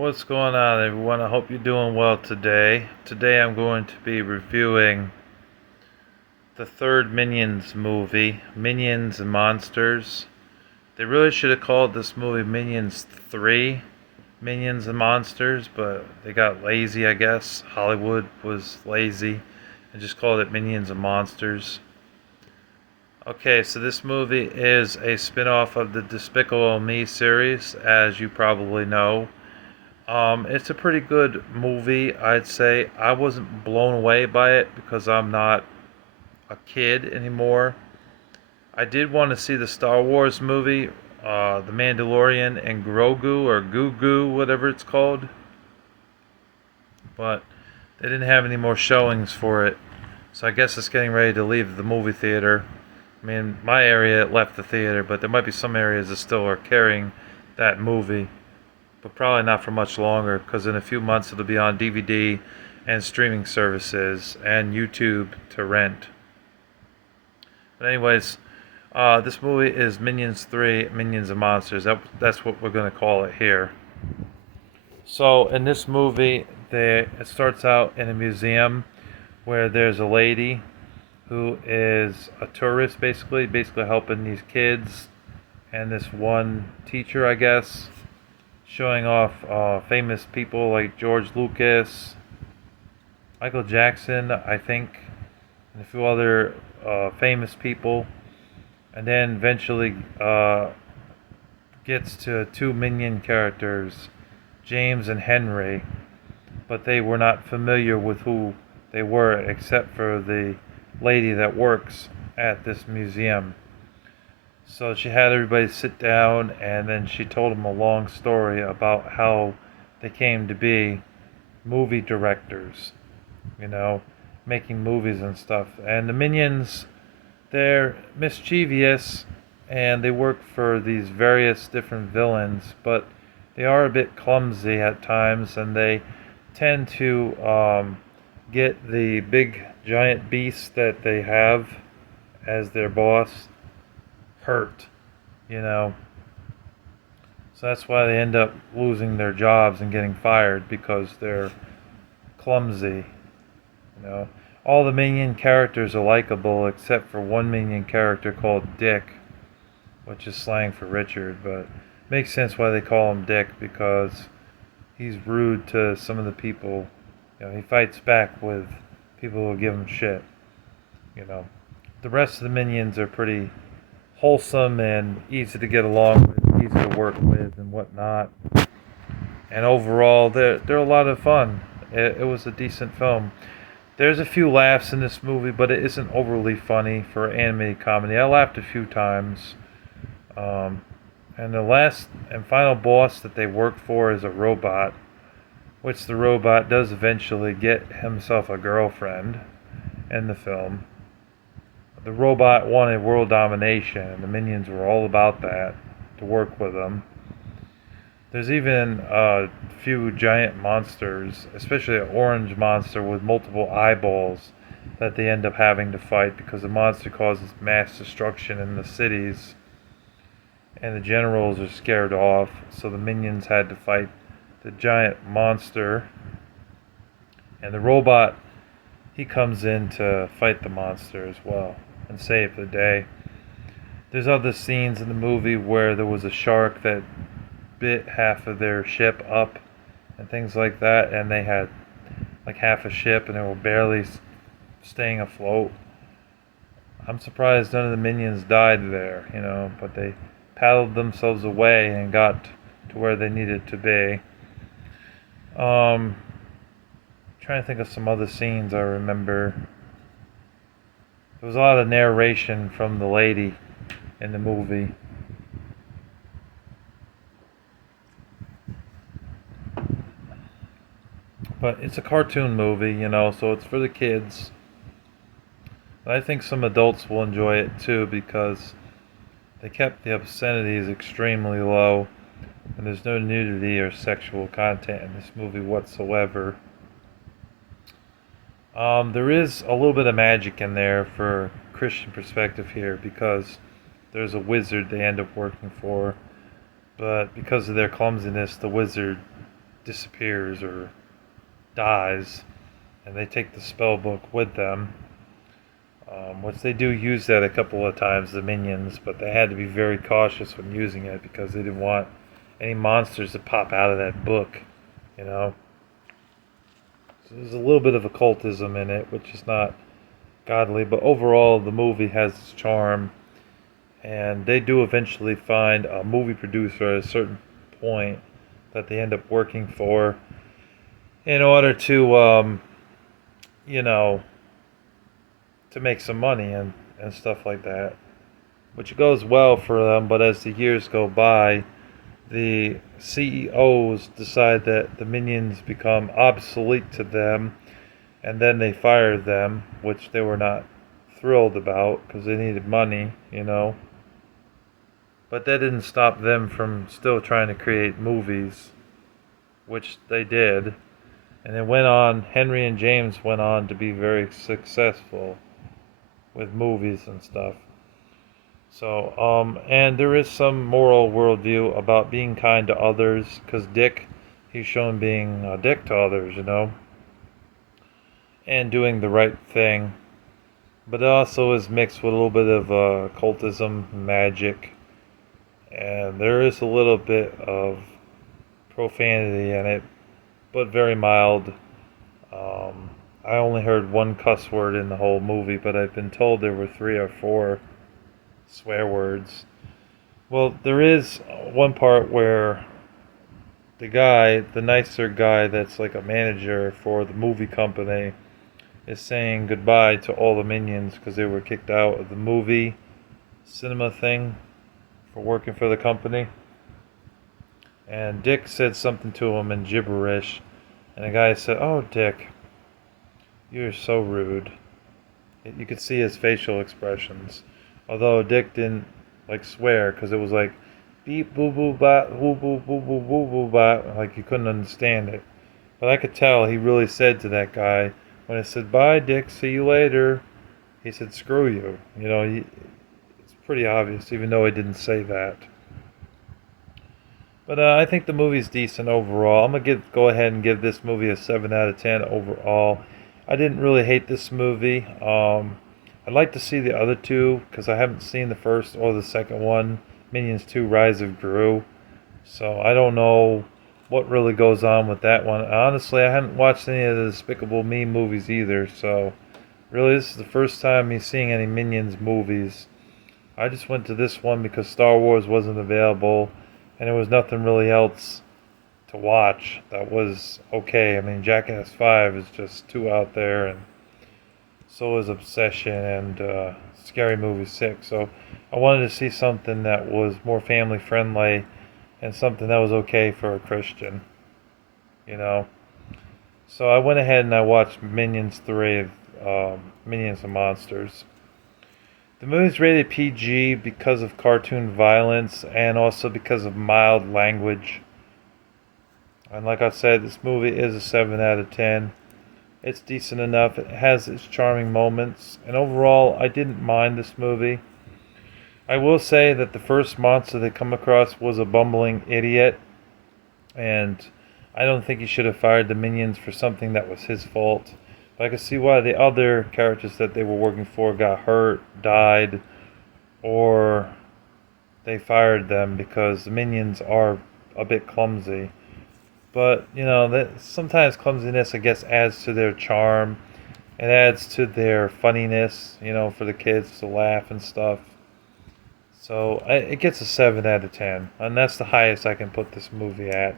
What's going on, everyone? I hope you're doing well today. Today I'm going to be reviewing the third Minions movie, Minions and Monsters. They really should have called this movie Minions 3, Minions and Monsters, but they got lazy, I guess. Hollywood was lazy and just called it Minions and Monsters. Okay, so this movie is a spin-off of the Despicable Me series, as you probably know. It's a pretty good movie, I'd say. I wasn't blown away by it because I'm not a kid anymore. I did want to see the Star Wars movie, The Mandalorian and Grogu, or Goo Goo, whatever it's called, but they didn't have any more showings for it. So I guess it's getting ready to leave the movie theater. I mean, my area left the theater, but there might be some areas that still are carrying that movie. But probably not for much longer, because in a few months it'll be on DVD and streaming services and YouTube to rent. But anyways, this movie is Minions 3, Minions and Monsters. That's what we're going to call it here. So in this movie, it starts out in a museum where there's a lady who is a tourist, basically helping these kids, and this one teacher, I guess, showing off famous people like George Lucas, Michael Jackson, I think, and a few other famous people. And then eventually gets to two minion characters, James and Henry, but they were not familiar with who they were except for the lady that works at this museum. So she had everybody sit down, and then she told them a long story about how they came to be movie directors, you know, making movies and stuff. And the minions, they're mischievous, and they work for these various different villains, but they are a bit clumsy at times, and they tend to get the big giant beast that they have as their boss hurt, you know. So that's why they end up losing their jobs and getting fired, because they're clumsy, you know. All the minion characters are likable except for one minion character called Dick, which is slang for Richard, but makes sense why they call him Dick, because he's rude to some of the people. You know, he fights back with people who give him shit, you know. The rest of the minions are pretty wholesome and easy to get along with, easy to work with, and whatnot. And overall, they're a lot of fun. It was a decent film. There's a few laughs in this movie, but it isn't overly funny for animated comedy. I laughed a few times. Um, and the last and final boss that they work for is a robot, which the robot does eventually get himself a girlfriend in the film. The robot wanted world domination, and the minions were all about that, to work with them. There's even a few giant monsters, especially an orange monster with multiple eyeballs, that they end up having to fight because the monster causes mass destruction in the cities, and the generals are scared off, so the minions had to fight the giant monster. And the robot, he comes in to fight the monster as well and save the day. There's other scenes in the movie where there was a shark that bit half of their ship up and things like that, and they had like half a ship and they were barely staying afloat. I'm surprised none of the minions died there, you know, but they paddled themselves away and got to where they needed to be. Trying to think of some other scenes I remember. There was a lot of narration from the lady in the movie. But it's a cartoon movie, you know, so it's for the kids. But I think some adults will enjoy it too, because they kept the obscenities extremely low, and there's no nudity or sexual content in this movie whatsoever. There is a little bit of magic in there for Christian perspective here, because there's a wizard they end up working for, but because of their clumsiness, the wizard disappears or dies, and they take the spell book with them. Which they do use that a couple of times, the minions, but they had to be very cautious when using it because they didn't want any monsters to pop out of that book, you know. So there's a little bit of occultism in it, which is not godly, but overall the movie has its charm, and they do eventually find a movie producer at a certain point that they end up working for in order to, you know, to make some money and stuff like that, which goes well for them. But as the years go by, the CEOs decide that the minions become obsolete to them, and then they fire them, which they were not thrilled about because they needed money, you know. But that didn't stop them from still trying to create movies, which they did. And it went on, Henry and James went on to be very successful with movies and stuff. So, and there is some moral worldview about being kind to others, because Dick, he's shown being a dick to others, you know, and doing the right thing. But it also is mixed with a little bit of occultism, magic, and there is a little bit of profanity in it, but very mild. I only heard one cuss word in the whole movie, but I've been told there were 3 or 4 swear words. Well, there is one part where the guy, the nicer guy that's like a manager for the movie company, is saying goodbye to all the minions because they were kicked out of the movie cinema thing for working for the company. And Dick said something to him in gibberish, and the guy said, "Oh, Dick, you're so rude." You could see his facial expressions. Although Dick didn't like swear because it was like beep boo boo bop boo boo boo boo boo boo bop, like you couldn't understand it. But I could tell he really said to that guy when he said, "Bye, Dick, see you later." He said, "Screw you." You know, it's pretty obvious, even though he didn't say that. But I think the movie's decent overall. I'm gonna go ahead and give this movie a 7 out of 10 overall. I didn't really hate this movie. I'd like to see the other two because I haven't seen the first or the second one, Minions 2: Rise of Gru. So I don't know what really goes on with that one. Honestly, I haven't watched any of the Despicable Me movies either. So really, this is the first time me seeing any Minions movies. I just went to this one because Star Wars wasn't available, and there was nothing really else to watch that was okay. I mean, Jackass 5 is just too out there, and so is Obsession and Scary Movie 6. So I wanted to see something that was more family friendly and something that was okay for a Christian, you know. So I went ahead and I watched Minions 3, Minions and Monsters. The movie's rated PG because of cartoon violence and also because of mild language. And like I said, this movie is a 7 out of 10. It's decent enough. It has its charming moments. And overall, I didn't mind this movie. I will say that the first monster they come across was a bumbling idiot. And I don't think he should have fired the minions for something that was his fault. But I can see why the other characters that they were working for got hurt, died, or they fired them because the minions are a bit clumsy. But, you know, that sometimes clumsiness, I guess, adds to their charm. It adds to their funniness, you know, for the kids to laugh and stuff. So it gets a 7 out of 10. And that's the highest I can put this movie at.